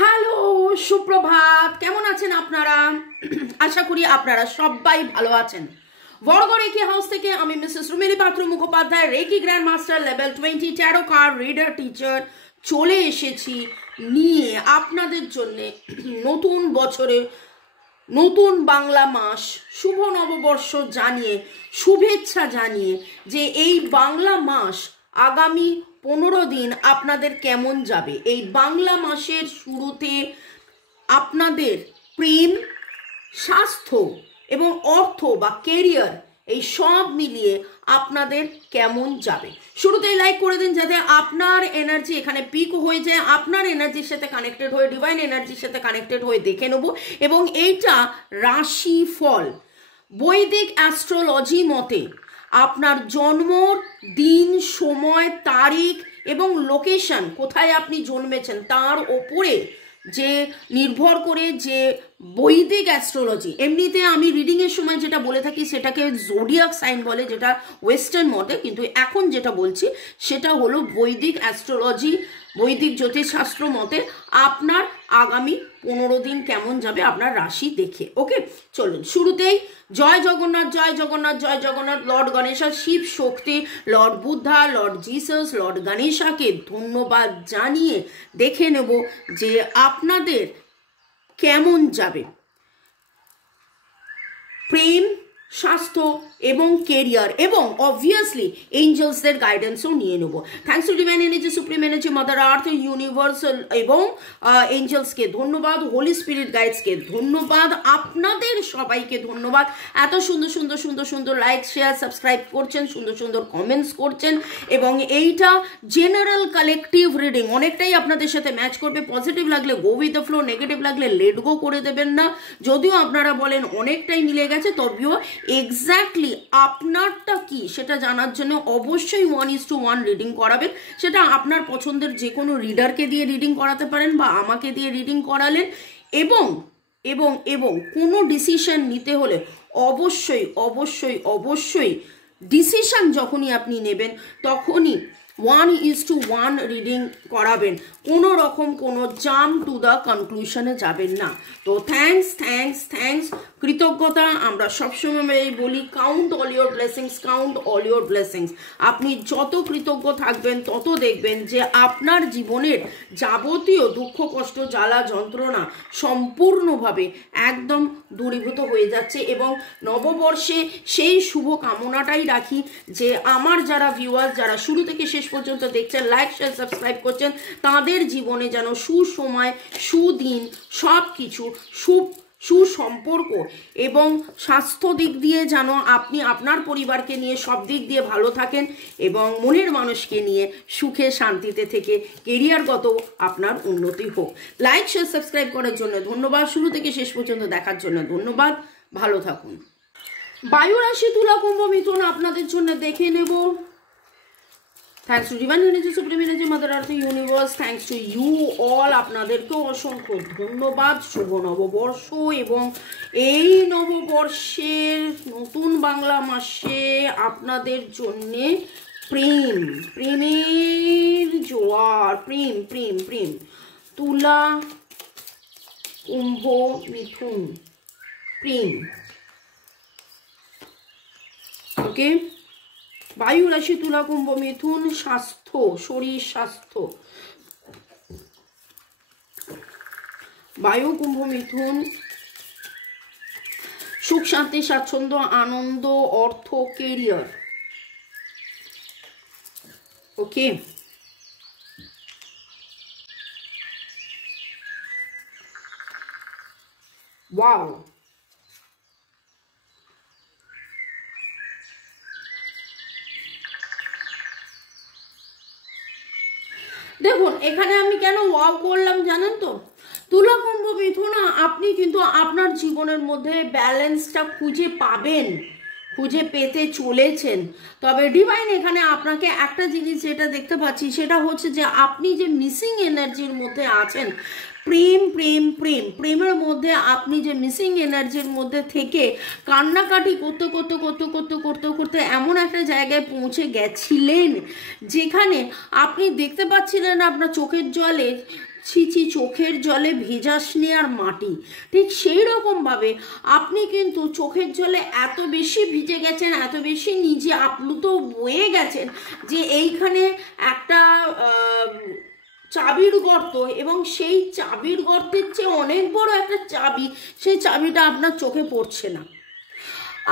Hello, সুপ্রভাত। কেমন আছেন আপনারা? আশা করি আপনারা সবাই ভালো আছেন। বর্গ রেকি হাউস থেকে আমি Mrs Rumili Patra Mukhopadhyay, Reiki grand master level 20 tarot card reader teacher চলে এসেছি নিয়ে আপনাদের জন্য নতুন বছরে নতুন বাংলা মাস শুভ নববর্ষ জানিয়ে, শুভেচ্ছা জানিয়ে যে এই বাংলা মাস আগামী 15 দিন আপনাদের কেমন যাবে। এই বাংলা মাসের শুরুতে আপনাদের প্রেম, স্বাস্থ্য এবং অর্থ বা কেরিয়ার এই সব মিলিয়ে আপনাদের কেমন যাবে। শুরুতেই লাইক করে দিন যাতে আপনার এনার্জি এখানে পিক হয়ে যায়, আপনার এনার্জির সাথে কানেক্টেড হয়ে, ডিভাইন এনার্জির সাথে কানেক্টেড হয়ে দেখে নেব। এবং এইটা রাশি ফল বৈদিক অ্যাস্ট্রোলজি মতে আপনার জন্ম দিন, সময়, তারিখ এবং লোকেশন, কোথায় আপনি জন্মেছেন তার ওপরে যে নির্ভর করে যে বৈদিক অ্যাস্ট্রোলজি, এমনিতে আমি রিডিংয়ের সময় যেটা বলে থাকি সেটাকে জোডিয়াক সাইন বলে, যেটা ওয়েস্টার্ন মতে, কিন্তু এখন যেটা বলছি সেটা হলো বৈদিক অ্যাস্ট্রোলজি, বৈদিক জ্যোতিষশাস্ত্র মতে আপনার আগামী 15 দিন কেমন যাবে আপনার রাশি দেখে। ওকে, চলুন শুরুতেই জয় জগন্নাথ, জয় জগন্নাথ, জয় Jagannath. Lord Ganesha, Shiva Shakti, lord Buddha, lord Jesus, lord গণেশাকে ধন্যবাদ জানিয়ে দেখে নেব যে আপনাদের কেমন যাবে প্রেম, স্বাস্থ্য এবং কেরিয়ার, এবং অবভিয়াসলি এঞ্জেলসদের গাইডেন্সও নিয়ে নেব। Thanks to divine energy, supreme energy, Mother earth, universal এবং এঞ্জেলসকে ধন্যবাদ, হোলি স্পিরিট গাইডসকে ধন্যবাদ, আপনাদের সবাইকে ধন্যবাদ। এত সুন্দর সুন্দর সুন্দর সুন্দর লাইক, শেয়ার, সাবস্ক্রাইব করছেন, সুন্দর সুন্দর কমেন্টস করছেন, এবং এইটা জেনারেল কালেকটিভ রিডিং অনেকটাই আপনাদের সাথে ম্যাচ করবে। পজিটিভ লাগলে go with the flow, negative লাগলে লেট গো করে দেবেন না। যদিও আপনারা বলেন অনেকটাই মিলে গেছে, তবেও এক্স্যাক্টলি আপনারটা কি সেটা জানার জন্য অবশ্যই 1:1 রিডিং করাবেন। সেটা আপনার পছন্দের যে কোনো রিডারকে দিয়ে রিডিং করাতে পারেন বা আমাকে দিয়ে রিডিং করালেন। এবং এবং এবং কোনো ডিসিশন নিতে হলে অবশ্যই অবশ্যই অবশ্যই ডিসিশন যখনই আপনি নেবেন তখনই 1:1 রিডিং করাবেন, কোনো রকম কোনো জাম্প টু দ্য কনক্লুশনে যাবেন না। তো থ্যাংকস থ্যাংকস থ্যাংকস, কৃতজ্ঞতা আমরা সবসময় বলি, count all your blessings, count all your blessings. আপনি যত কৃতজ্ঞ থাকবেন তত দেখবেন যে আপনার জীবনের যাবতীয় দুঃখ, কষ্ট, জ্বালা, যন্ত্রণা সম্পূর্ণভাবে একদম দূরীভূত হয়ে যাচ্ছে। এবং নববর্ষে সেই শুভ কামনাটাই রাখি যে আমার যারা ভিউয়ার্স, যারা শুরু থেকে শেষ পর্যন্ত দেখছেন, লাইক, শেয়ার, সাবস্ক্রাইব করছেন, তাদের জীবনে যেন সুসময়, সুদিন, সব কিছু সুসম্পর্ক এবং স্বাস্থ্য দিক দিয়ে যেন আপনি আপনার পরিবারকে নিয়ে সব দিক দিয়ে ভালো থাকেন এবং মনের মানুষকে নিয়ে সুখে শান্তিতে থেকে কেরিয়ারগত আপনার উন্নতি হোক। লাইক, শেয়ার, সাবস্ক্রাইব করার জন্য ধন্যবাদ, শুরু থেকে শেষ পর্যন্ত দেখার জন্য ধন্যবাদ। ভালো থাকুন। বায়ু রাশি তুলা, কুম্ভ, মিথুন আপনাদের জন্য দেখে নেব। Thanks to divine energy, supreme energy, Mother Earth, universe, thanks to you all, আপনাদেরকেও অসংখ্য ধন্যবাদ। শুভ নববর্ষ, এবং এই নববর্ষের নতুন বাংলা মাসে আপনাদের জন্যে প্রেম, প্রেমের জোয়ার, প্রেম প্রেম প্রেম। তুলা, কুম্ভ, মিথুন, প্রেম। ওকে, বায়ু রাশি তুলা, কুম্ভ, মিথুন, স্বাস্থ্য, শরীর স্বাস্থ্য। বায়ু, কুম্ভ, মিথুন, সুখ, শান্তি, স্বাচ্ছন্দ্য, আনন্দ, অর্থ, কেরিয়ার। ওকে, ওয়াও, দেখুন এখানে আমি কেন ওয়াও করলাম জানেন তো? তুলা, কুম্ভ, মিথুন, আপনি কিন্তু আপনার জীবনের মধ্যে ব্যালেন্সটা খুঁজে পাবেন, খুঁজে পেতে চলেছেন। তবে ডিভাইন এখানে আপনাকে একটা জিনিস যেটা দেখতে পাচ্ছি সেটা হচ্ছে যে আপনি যে মিসিং এনার্জির মধ্যে আছেন, প্রেম প্রেম প্রেম প্রেমের মধ্যে আপনি যে মিসিং এনার্জির মধ্যে থেকে কান্নাকাটি করতে করতে করতে করতে করতে করতে এমন একটা জায়গায় পৌঁছে গেছিলেন যেখানে আপনি দেখতে পাচ্ছিলেন আপনার চোখের জলে ছিচি চোখের জলে ভিজাসনি আর মাটি, ঠিক সেই রকমভাবে আপনি কিন্তু চোখের জলে এত বেশি ভিজে গেছেন, এত বেশি নিজে আপ্লুত হয়ে গেছেন যে এইখানে একটা চাবির গর্ত, এবং সেই চাবির গর্তের চেয়ে অনেক বড় একটা চাবি, সেই চাবিটা আপনার চোখে পড়ছে না।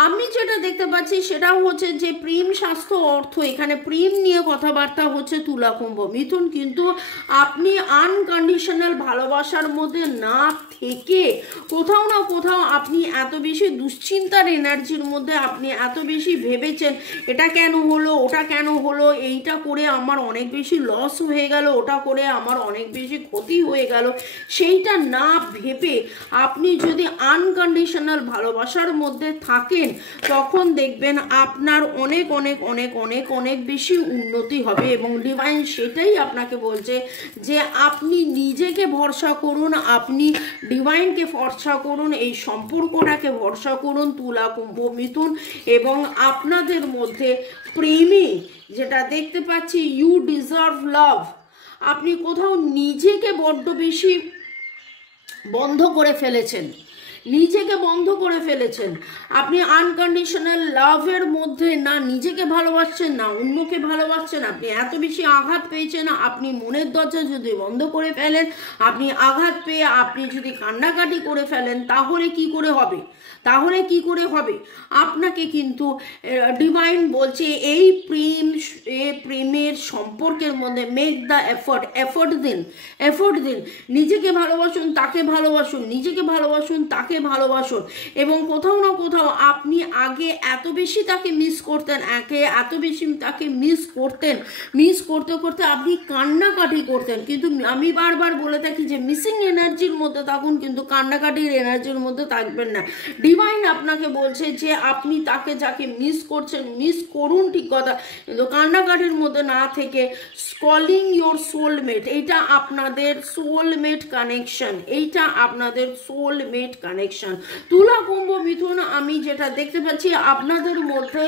আমি যেটা দেখতে পাচ্ছি সেটা হচ্ছে যে প্রেম, স্বাস্থ্য, অর্থ, এখানে প্রেম নিয়ে কথাবার্তা হচ্ছে তুলা কুম্ভ মিথুন। কিন্তু আপনি আনকন্ডিশনাল ভালোবাসার মধ্যে না থেকে কোথাও না কোথাও আপনি এত বেশি দুশ্চিন্তার এনার্জির মধ্যে, আপনি এত বেশি ভেবেছেন এটা কেন হলো, ওটা কেন হলো, এইটা করে আমার অনেক বেশি লস হয়ে গেল, ওটা করে আমার অনেক বেশি ক্ষতি হয়ে গেল, সেইটা না ভেবে আপনি যদি আনকন্ডিশনাল ভালোবাসার মধ্যে থাকেন তখন দেখবেন আপনার অনেক অনেক অনেক অনেক অনেক বেশি উন্নতি হবে। এবং ডিভাইন সেটাই আপনাকে বলছে যে আপনি নিজেকে ভরসা করুন, আপনি ডিভাইনকে ভরসা করুন, এই সম্পর্কটাকে ভরসা করুন তুলা কুম্ভ মিথুন। এবং আপনাদের মধ্যে প্রেমে যেটা দেখতে পাচ্ছি, ইউ ডিজার্ভ লাভ, আপনি কোথাও নিজেকে বড্ড বেশি বন্ধ করে ফেলেছেন, নিজেকে বন্ধ করে ফেলেছেন। আপনি আনকন্ডিশনাল লাভের মধ্যে না নিজেকে ভালোবাসছেন না অন্যকে ভালোবাসছেন, আপনি এত বেশি আঘাত পেয়েছেন। আপনি মনের দরজা যদি বন্ধ করে ফেলেন, আপনি আঘাত পেয়ে আপনি যদি কান্নাকাটি করে ফেলেন, তাহলে কি করে হবে, তাহলে কি করে হবে? আপনাকে কিন্তু ডিভাইন বলছে এই প্রেমের সম্পর্কের মধ্যে মেক দ্য এফোর্ট দিন, এফোর্ট দিন, নিজেকে ভালোবাসুন, তাকে ভালোবাসুন, নিজেকে ভালোবাসুন, তাকে ভালোবাসুন। এবং কোথাও না কোথাও আপনি আগে এত বেশি তাকে মিস করতেন, এত বেশি তাকে মিস করতে করতে আপনি কান্নাকাটি করতেন। কিন্তু আমি বারবার বলে থাকি যে মিসিং এনার্জির মধ্যে থাকুন, কিন্তু কান্নাকাটির এনার্জির মধ্যে থাকবেন না। ডিভাইন আপনাকে বলছে যে আপনি তাকে যাকে মিস করছেন মিস করুন, ঠিক কথা, কিন্তু কান্নাকাটির মধ্যে না থেকে কলিং ইয়োর সোলমেট, এইটা আপনাদের সোলমেট কানেকশন, এইটা আপনাদের সোলমেট কানেকশন। তুলা কুম্ভ মিথুন, আমি যেটা দেখতে পাচ্ছি আপনাদের মধ্যে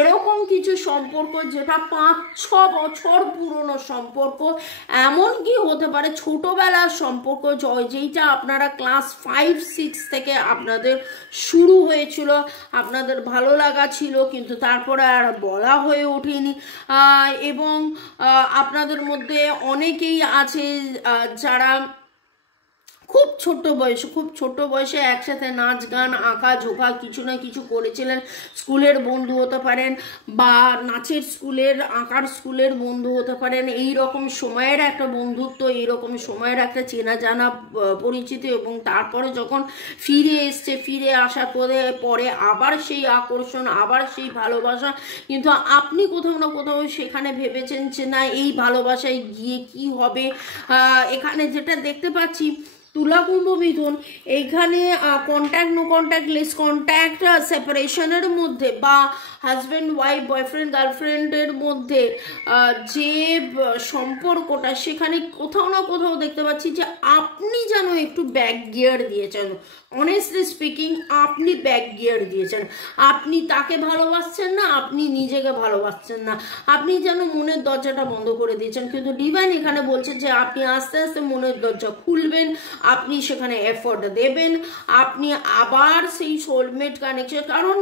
এরকম কিছু সম্পর্ক যেটা 5-6 বছর পুরনো সম্পর্ক, এমনকি হতে পারে ছোটবেলার সম্পর্ক, যেইটা আপনারা ক্লাস 5-6 থেকে আপনাদের শুরু হয়েছিল, আপনাদের ভালো লাগা ছিল, কিন্তু তারপরে আর বলা হয়ে ওঠেনি। এবং আপনাদের মধ্যে অনেকেই আছে যারা খুব ছোট বয়সে একসাথে নাচ গান আঁকা ঝোঁকা কিছু না কিছু করেছিলেন। স্কুলের বন্ধু হতে পারেন, বা নাচের স্কুলের, আঁকার স্কুলের বন্ধু হতে পারেন। এই রকম সময়ের একটা বন্ধুত্ব, এইরকম সময়ের একটা চেনা জানা পরিচিতি, এবং তারপরে যখন ফিরে এসছে, ফিরে আসার পরে আবার সেই আকর্ষণ, আবার সেই ভালোবাসা। কিন্তু আপনি কোথাও না কোথাও সেখানে ভেবেছেন যে না, এই ভালোবাসায় গিয়ে কি হবে। এখানে যেটা দেখতে পাচ্ছি তুলা কুম্ভ মিথুন, এইখানে contact, no contact, less contact, সেপারেশনের মধ্যে, বা হাজব্যান্ড ওয়াইফ, বয়ফ্রেন্ড গার্লফ্রেন্ডের মধ্যে যে সম্পর্কটা, সেখানে কোথাও না কোথাও দেখতে পাচ্ছি যে আপনি যেন একটু ব্যাক গিয়ার দিয়েছেন। অনেস্টলি স্পিকিং, আপনি ব্যাক গিয়ার দিয়েছেন। আপনি তাকে ভালোবাসছেন না, আপনি নিজেকে ভালোবাসছেন না, আপনি যেন মনের দরজাটা বন্ধ করে দিয়েছেন। কিন্তু ডিভাইন এখানে বলছে যে আপনি আস্তে আস্তে মনের দরজা খুলবেন, আপনি সেখানে এফোর্ট দেবেন, আপনি আবার সেই সোলমেট কানেকশন, কারণ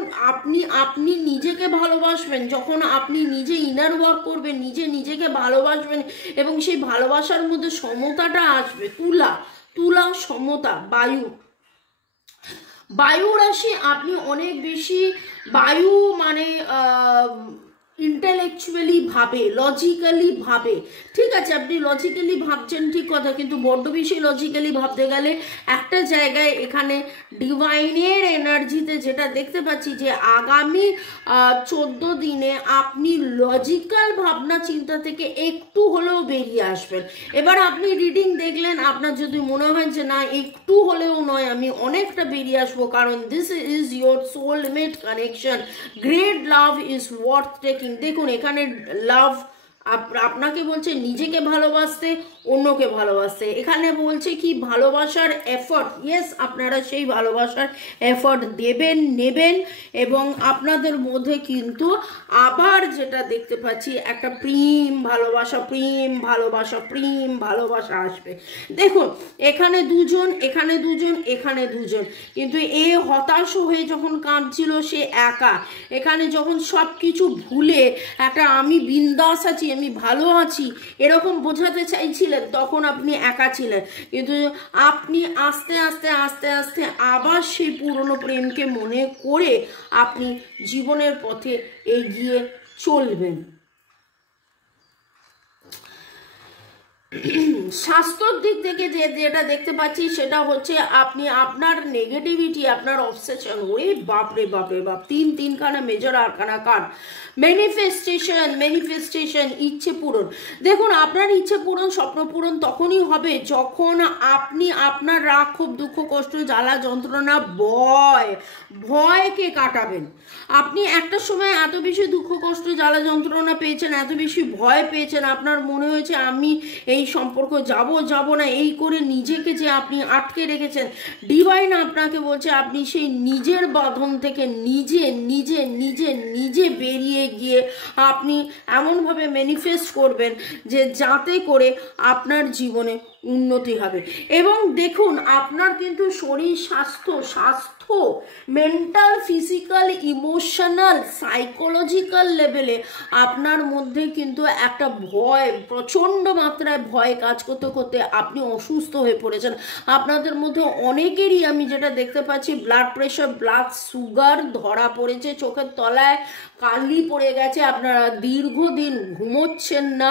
আপনি নিজেকে ভালোবাসবেন যখন আপনি নিজে ইনার ওয়ার্ক করবেন, নিজেকে ভালোবাসবেন, এবং সেই ভালোবাসার মধ্যে সমতাটা আসবে। তুলা সমতা, বায়ু রাশি, আপনি অনেক বেশি বায়ু, মানে ইন্টেলেকচুয়ালি ভাবে, লজিক্যালি ভাবে, ঠিক আছে, আপনি লজিক্যালি ভাবছেন, ঠিক কথা, কিন্তু বড্ড বেশি লজিক্যালি ভাবতে গেলে একটা জায়গায় এখানে ডিভাইনের এনার্জিতে যেটা দেখতে পাচ্ছি যে আগামী 14 দিনে আপনি লজিক্যাল ভাবনা চিন্তা থেকে একটু হলেও বেরিয়ে আসবেন। এবার আপনি রিডিং দেখলেন, আপনার যদি মনে হয় যে না একটু হলেও নয়, আমি অনেকটা বেরিয়ে আসবো, কারণ this is your soulmate connection, great love is worth taking. দেখুন এখানে লাভ আপনাকে বলছে নিজেকে ভালোবাসতে, অন্যকে ভালোবাসতে। এখানে বলছে কি ভালোবাসার এফর্ট, ইয়েস আপনারা সেই ভালোবাসার এফর্ট দেবেন, নেবেন, এবং আপনাদের মধ্যে কিন্তু আবার যেটা দেখতে পাচ্ছি একটা প্রেম ভালোবাসা, প্রেম ভালোবাসা, প্রেম ভালোবাসা আসবে। দেখুন এখানে দুজন, এখানে দুজন, এখানে দুজন, কিন্তু এ হতাশ হয়ে যখন কাঁদছিল সে একা। এখানে যখন সব কিছু ভুলে একটা আমি বিন্দাস আছি, আমি ভালো আছি এরকম বোঝাতে চাইছিলেন, তখন আপনি একা ছিলেন। কিন্তু আপনি আস্তে আস্তে আস্তে আস্তে আবার সেই পুরনো প্রেমকে মনে করে আপনি জীবনের পথে এগিয়ে চলবেন। স্বাস্থ্যর দিক থেকে যেটা দেখতে পাচ্ছি সেটা হচ্ছে আপনি আপনার নেগেটিভিটি, আপনার অবসেশন, ওরে বাপরে বাপরে বাপ, তিনখানা মেজর আরকানা কার্ড। ম্যানিফেস্টেশন, ইচ্ছে পূরণ। দেখুন আপনার ইচ্ছে পূরণ, স্বপ্ন পূরণ তখনই হবে যখন আপনি আপনার রাগ, ক্ষোভ, দুঃখ, কষ্ট, জ্বালা, যন্ত্রণা, ভয়কে কাটাবেন। আপনি একটা সময় এত বেশি দুঃখ, কষ্ট, জ্বালা, যন্ত্রণা পেয়েছেন, এত বেশি ভয় পেয়েছেন, আপনার মনে হয়েছে আমি এই সম্পর্ক যাব না, এই করে নিজেকে যে আপনি আটকে রেখেছেন। ডিভাইন আপনাকে বলছে আপনি সেই নিজের বাঁধন থেকে নিজে বেরিয়ে গিয়ে আপনি এমনভাবে ম্যানিফেস্ট করবেন যে যাতে করে আপনার জীবনে উন্নতি হবে। এবং দেখুন আপনার কিন্তু শরীর স্বাস্থ্য মেন্টাল, ফিজিক্যাল, ইমোশনাল, সাইকোলজিক্যাল লেভেলে আপনার মধ্যে কিন্তু একটা ভয়, প্রচণ্ড মাত্রায় ভয় কাজ করতে করতে আপনি অসুস্থ হয়ে পড়েছেন। আপনাদের মধ্যে অনেকেরই আমি যেটা দেখতে পাচ্ছি ব্লাড প্রেশার, ব্লাড সুগার ধরা পড়েছে, চোখের তলায় কালি পড়ে গেছে, আপনারা দীর্ঘদিন ঘুমোচ্ছেন না,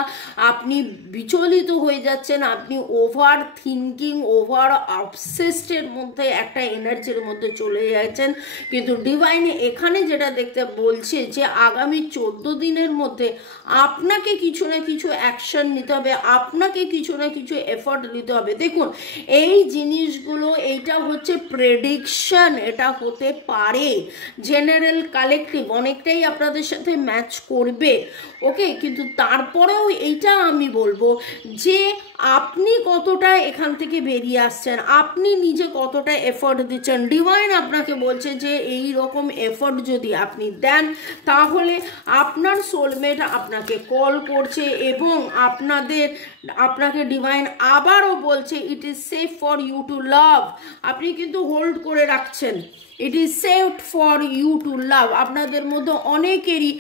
আপনি বিচলিত হয়ে যাচ্ছেন, আপনি ওভার থিঙ্কিং, ওভার অবসেসডের মধ্যে একটা এনার্জির মধ্যে চলে যাচ্ছেন। কিন্তু ডিভাইন এখানে যেটা দেখতে বলছে যে আগামী 14 দিনের মধ্যে আপনাকে কিছু না কিছু অ্যাকশন নিতে হবে, আপনাকে কিছু না কিছু এফর্ট নিতে হবে। দেখুন এই জিনিসগুলো, এইটা হচ্ছে প্রেডিকশন, এটা হতে পারে জেনারেল, কালেকটিভ, অনেকটাই আপনাদের সাথে ম্যাচ করবে, ওকে। কিন্তু তারপরেও এইটা আমি বলবো যে আপনি কতটা এখান থেকে বেরিয়ে আসছেন, আপনি নিজে কতটা এফর্ট দিচ্ছেন। ডিভাইন আপনাকে বলছে যে এই রকম এফর্ট যদি আপনি দেন তাহলে আপনার সোলমেট আপনাকে কল করছে এবং আপনাকে ডিভাইন আবারও বলছে it is safe for you to love. আপনি কিন্তু হোল্ড করে রাখছেন, it is safe for you to love. আপনাদের মধ্যে অনেকেরই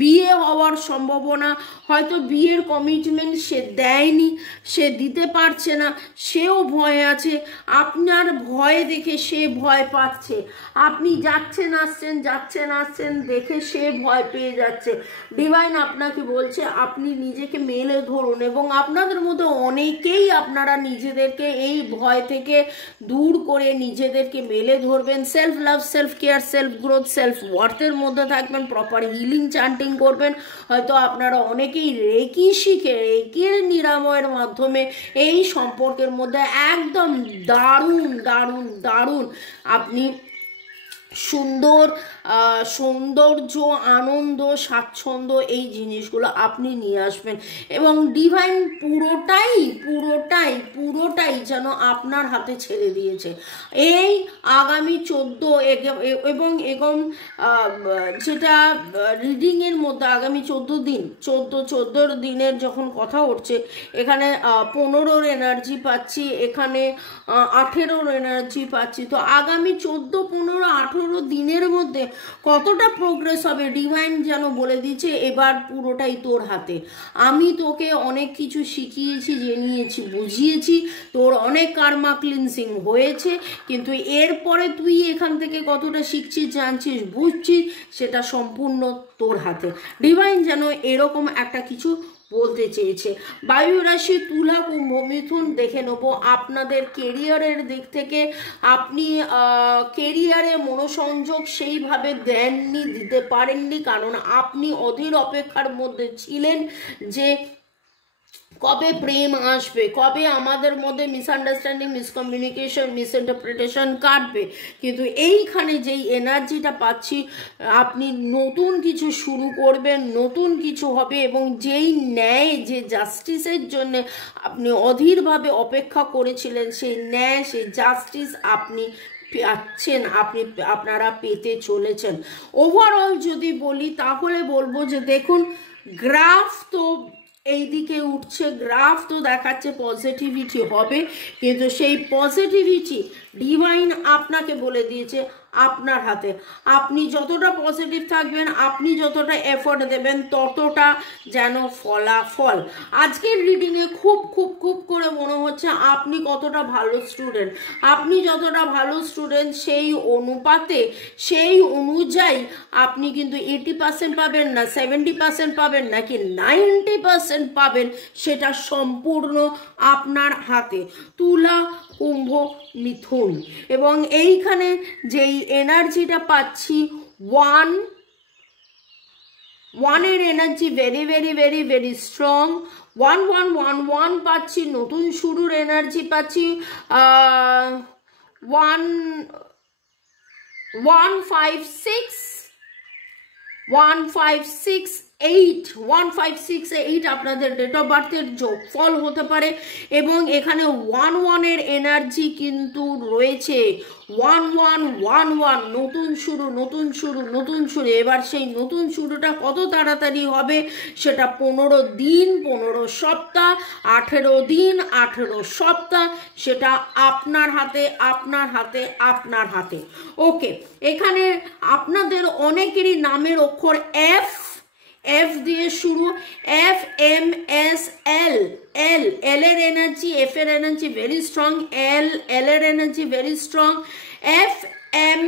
বিয়ে হওয়ার সম্ভাবনা, হয়তো বিয়ের কমিটমেন্ট সে দেয়নি, সে দিতে পারছে না, সেও ভয় আছে, আপনার ভয় দেখে সে ভয় পাচ্ছে, আপনি যাচ্ছেন আসছেন দেখে সে ভয় পেয়ে যাচ্ছে। ডিভাইন আপনাকে বলছে আপনি নিজেকে মেলে ধরুন এবং আপনাদের মধ্যে অনেকেই আপনারা নিজেদেরকে এই ভয় থেকে দূর করে নিজেদেরকে মেলে ধরবেন। Self love, self care, self growth, self ওয়ার্থের মধ্যে থাকবেন, প্রপার হিলিং চ্যান্টিং করবেন। হয়তো আপনারা অনেকেই রেকি শিখে, রেকির নিরাময়ের মাধ্যমে এই সম্পর্কের মধ্যে একদম দারুণ আপনি সৌন্দর্য, আনন্দ, স্বাচ্ছন্দ্য এই জিনিসগুলো আপনি নিয়ে আসবেন এবং ডিভাইন পুরোটাই যেন আপনার হাতে ছেড়ে দিয়েছে। এই আগামী 14 এবং যেটা রিডিংয়ের মধ্যে আগামী 14 দিনের যখন কথা উঠছে, এখানে 15-র এনার্জি পাচ্ছি, এখানে 18-র এনার্জি পাচ্ছি। তো আগামী 14, 15, 18 দিনের মধ্যে কতটা প্রোগ্রেস হবে ডিভাইন যেন বলে দিচ্ছে এবার পুরোটাই তোর হাতে। আমি তোকে অনেক কিছু শিখিয়েছি, জেনিয়েছি, বুঝিয়েছি, তোর অনেক কার্মা ক্লিনসিং হয়েছে, কিন্তু এরপরে তুই এখান থেকে কতটা শিখছিস, জানছিস, বুঝছিস, সেটা সম্পূর্ণ তোর হাতে। ডিভাইন যেন এরকম একটা কিছু বলতে চেয়েছে। বায়ু রাশি তুলা, কুম্ভ, মিথুন দেখে নেব আপনাদের কেরিয়ারের দিক থেকে। আপনি কেরিয়ারে মনোসংযোগ সেইভাবে দিতে পারেননি, কারণ আপনি অধীর অপেক্ষার মধ্যে ছিলেন যে কবে প্রেম আসবে, কবে আমাদের মধ্যে মিসআন্ডারস্ট্যান্ডিং, মিসকমিউনিকেশন, মিসইন্টারপ্রিটেশন কাটবে। কিন্তু এইখানে যেই এনার্জিটা পাচ্ছি, আপনি নতুন কিছু শুরু করবেন, নতুন কিছু হবে, এবং যেই ন্যায়, যে জাস্টিসের জন্য আপনি অধীরভাবে অপেক্ষা করেছিলেন, সেই ন্যায়, সেই জাস্টিস আপনি পাচ্ছেন, আপনারা পেতে চলেছেন। ওভারঅল যদি বলি তাহলে বলবো যে দেখুন, গ্রাফ তো এইদিকে উঠছে, গ্রাফ তো দেখাচ্ছে পজিটিভিটি হবে, কিন্তু সেই পজিটিভিটি ডিভাইন আপনাকে বলে দিয়েছে আপনার হাতে। আপনি যতটা পজিটিভ থাকবেন, আপনি যতটা এফোর্ট দেবেন, ততটা যেন ফলাফল। আজকের রিডিংয়ে খুব খুব খুব করে মনে হচ্ছে আপনি কতটা ভালো স্টুডেন্ট। আপনি যতটা ভালো স্টুডেন্ট, সেই অনুপাতে, সেই অনুযায়ী আপনি কিন্তু 80% পাবেন না, 70% পাবেন নাকি 90% পাবেন, সেটা সম্পূর্ণ আপনার হাতে। তুলা, কুম্ভ, মিথুন, এবং এইখানে যেই এনার্জিটা পাচ্ছি, ওয়ানের energy very very very very strong. 1111 পাচ্ছি, নতুন শুরুর এনার্জি পাচ্ছি। 1568 আপনাদের ডেট অফ বার্থের যোগফল হতে পারে, এবং এখানে 11 এনার্জি কিন্তু রয়েছে। 1111 নতুন শুরু, নতুন শুরু, নতুন শুরু। এবার সেই নতুন শুরুটা কত তাড়াতাড়ি হবে, সেটা 15 দিন, 15 সপ্তাহ, 18 দিন, 18 সপ্তাহ, সেটা আপনার হাতে, আপনার হাতে, আপনার হাতে। ওকে, এখানে আপনাদের অনেকেরই নামের অক্ষর এফ, এফ দিয়ে শুরু, F M S L, L, L এর এনার্জি, এফ এর energy very strong, L, L এর energy very strong, F M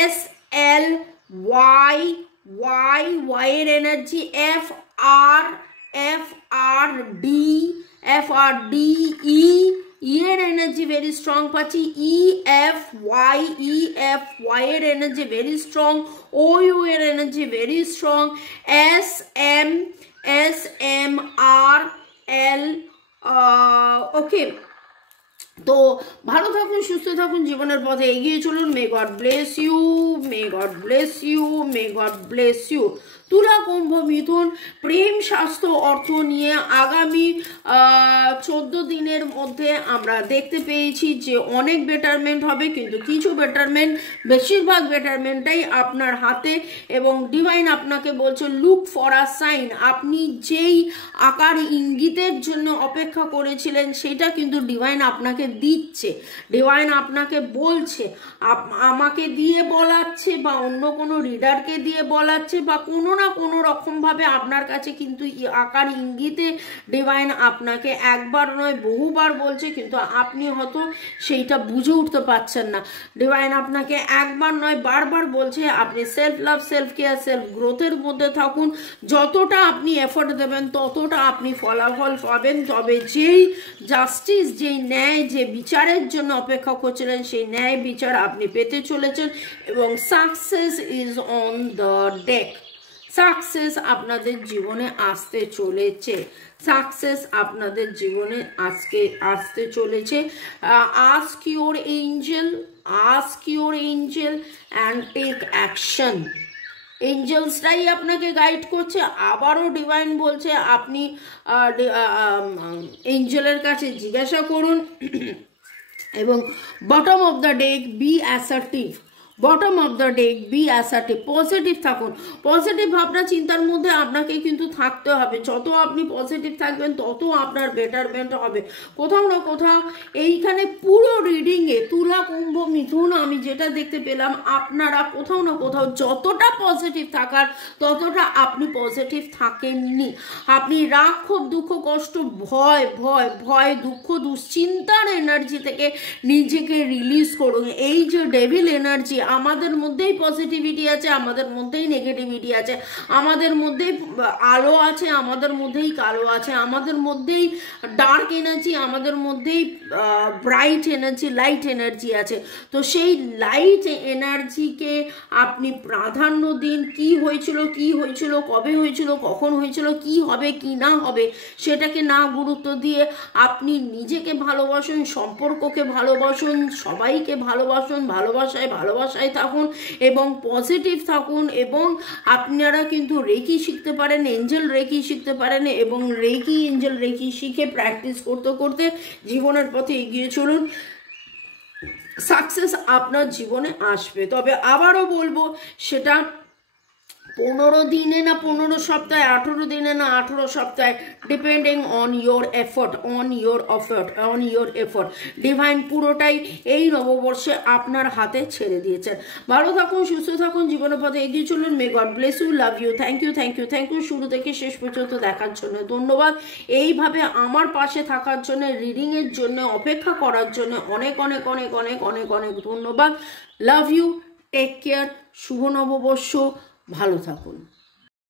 S L, Y, Y, Y এর energy, F R, F R D, F R D, E, E এর energy very strong পাচ্ছি, E F Y, E F Y এর energy very strong, O U এর energy very strong, S M R L. Okay, তো ভালো থাকুন, সুস্থ থাকুন, জীবনের পথে এগিয়ে চলুন। May God bless you, may God bless you, may God bless you. তুলা, কুম্ভ, মিথুন, প্রেম, স্বাস্থ্য, অর্থ নিয়ে আগামী 14 দিনের মধ্যে আমরা দেখতে পেয়েছি যে অনেক বেটারমেন্ট হবে, কিন্তু কিছু বেটারমেন্ট, বেশিরভাগ বেটারমেন্টটাই আপনার হাতে, এবং ডিভাইন আপনাকে বলছে লুক ফর আ সাইন। আপনি যেই আকার ইঙ্গিতের জন্য অপেক্ষা করেছিলেন, সেটা কিন্তু ডিভাইন আপনাকে দিচ্ছে। ডিভাইন আপনাকে বলছে, আমাকে দিয়ে বলাচ্ছে, বা অন্য কোনো রিডারকে দিয়ে বলাচ্ছে, বা কোনো না কোনো রকমভাবে আপনার কাছে কিন্তু আকার ইঙ্গিতে ডিভাইন আপনাকে একবার নয় বহুবার বলছে, কিন্তু আপনি হয়তো সেইটা বুঝে উঠতে পারছেন না। ডিভাইন আপনাকে একবার নয় বারবার বলছে আপনি self love, self care, self গ্রোথের মধ্যে থাকুন। যতটা আপনি এফোর্ট দেবেন, ততটা আপনি ফলাফল পাবেন। তবে যেই জাস্টিস, যেই ন্যায়, যে বিচারের জন্য অপেক্ষা করছিলেন, সেই ন্যায় বিচার আপনি পেতে চলেছেন, এবং success is on the deck. Success আপনাদের জীবনে আসতে চলেছে, সাকসেস আপনাদের জীবনে আজকে আসতে চলেছে। Ask your angel, ask your angel and take action. এঞ্জেলসরাই আপনাকে গাইড করছে। আবারও ডিভাইন বলছে আপনি এঞ্জেলের কাছে জিজ্ঞাসা করুন, এবং bottom of the deck B assertive, bottom of the deck B assertive, positive থাকুন। পজিটিভ ভাবনা চিন্তার মধ্যে আপনাকে কিন্তু থাকতে হবে। যত আপনি পজিটিভ থাকবেন, তত আপনার বেটারমেন্ট হবে। কোথাও না কোথাও এইখানে পুরো রিডিংয়ে তুলা, কুম্ভ, মিথুন, আমি যেটা দেখতে পেলাম, আপনারা কোথাও না কোথাও যতটা পজিটিভ থাকার, ততটা আপনি পজিটিভ থাকেননি। আপনি রাগ, ক্ষোভ, দুঃখ, কষ্ট, ভয়, ভয়, ভয়, দুঃখ, দুশ্চিন্তার এনার্জি থেকে নিজেকে রিলিজ করুন। এই যে ডেভিল এনার্জি আমাদের মধ্যেই পজিটিভিটি আছে, আমাদের মধ্যেই নেগেটিভিটি আছে, আমাদের মধ্যেই আলো আছে, আমাদের মধ্যেই কালো আছে, আমাদের মধ্যেই ডার্ক এনার্জি, আমাদের মধ্যেই ব্রাইট এনার্জি, লাইট এনার্জি আছে। তো সেই লাইট এনার্জিকে আপনি প্রাধান্য দিন। কি হয়েছিল, কি হয়েছিল, কবে হয়েছিল, কখন হয়েছিল, কি হবে কি না হবে সেটাকে না গুরুত্ব দিয়ে আপনি নিজেকে ভালোবাসুন, সম্পর্ককে ভালোবাসুন, সবাইকে ভালোবাসুন, ভালোবাসায় থাকুন এবং পজিটিভ থাকুন। এবং আপনারা কিন্তু রেকি শিখতে পারেন, এঞ্জেল রেকি শিখতে পারেন এবং রেকি এঞ্জেল রেকি শিখে প্র্যাকটিস করতে করতে জীবনের পথে এগিয়ে চলুন। সাকসেস আপনার জীবনে আসবে। তবে আবারও বলবো, সেটা 15 দিনে না 15 সপ্তাহে, 18 দিনে না 18 সপ্তাহে, depending on your effort, on your effort. Divine পুরোটাই এই নববর্ষে আপনার হাতে ছেড়ে দিয়েছেন। ভালো থাকুন, সুস্থ থাকুন, জীবনের পথে এগিয়ে চলুন। May God bless you, love you, thank you শুরু থেকে শেষ পর্যন্ত দেখার জন্য ধন্যবাদ। এইভাবে আমার পাশে থাকার জন্য, রিডিংয়ের জন্য অপেক্ষা করার জন্য অনেক অনেক অনেক অনেক অনেক অনেক ধন্যবাদ। লাভ ইউ, টেক কেয়ার, শুভ নববর্ষ, ভালো থাকুন।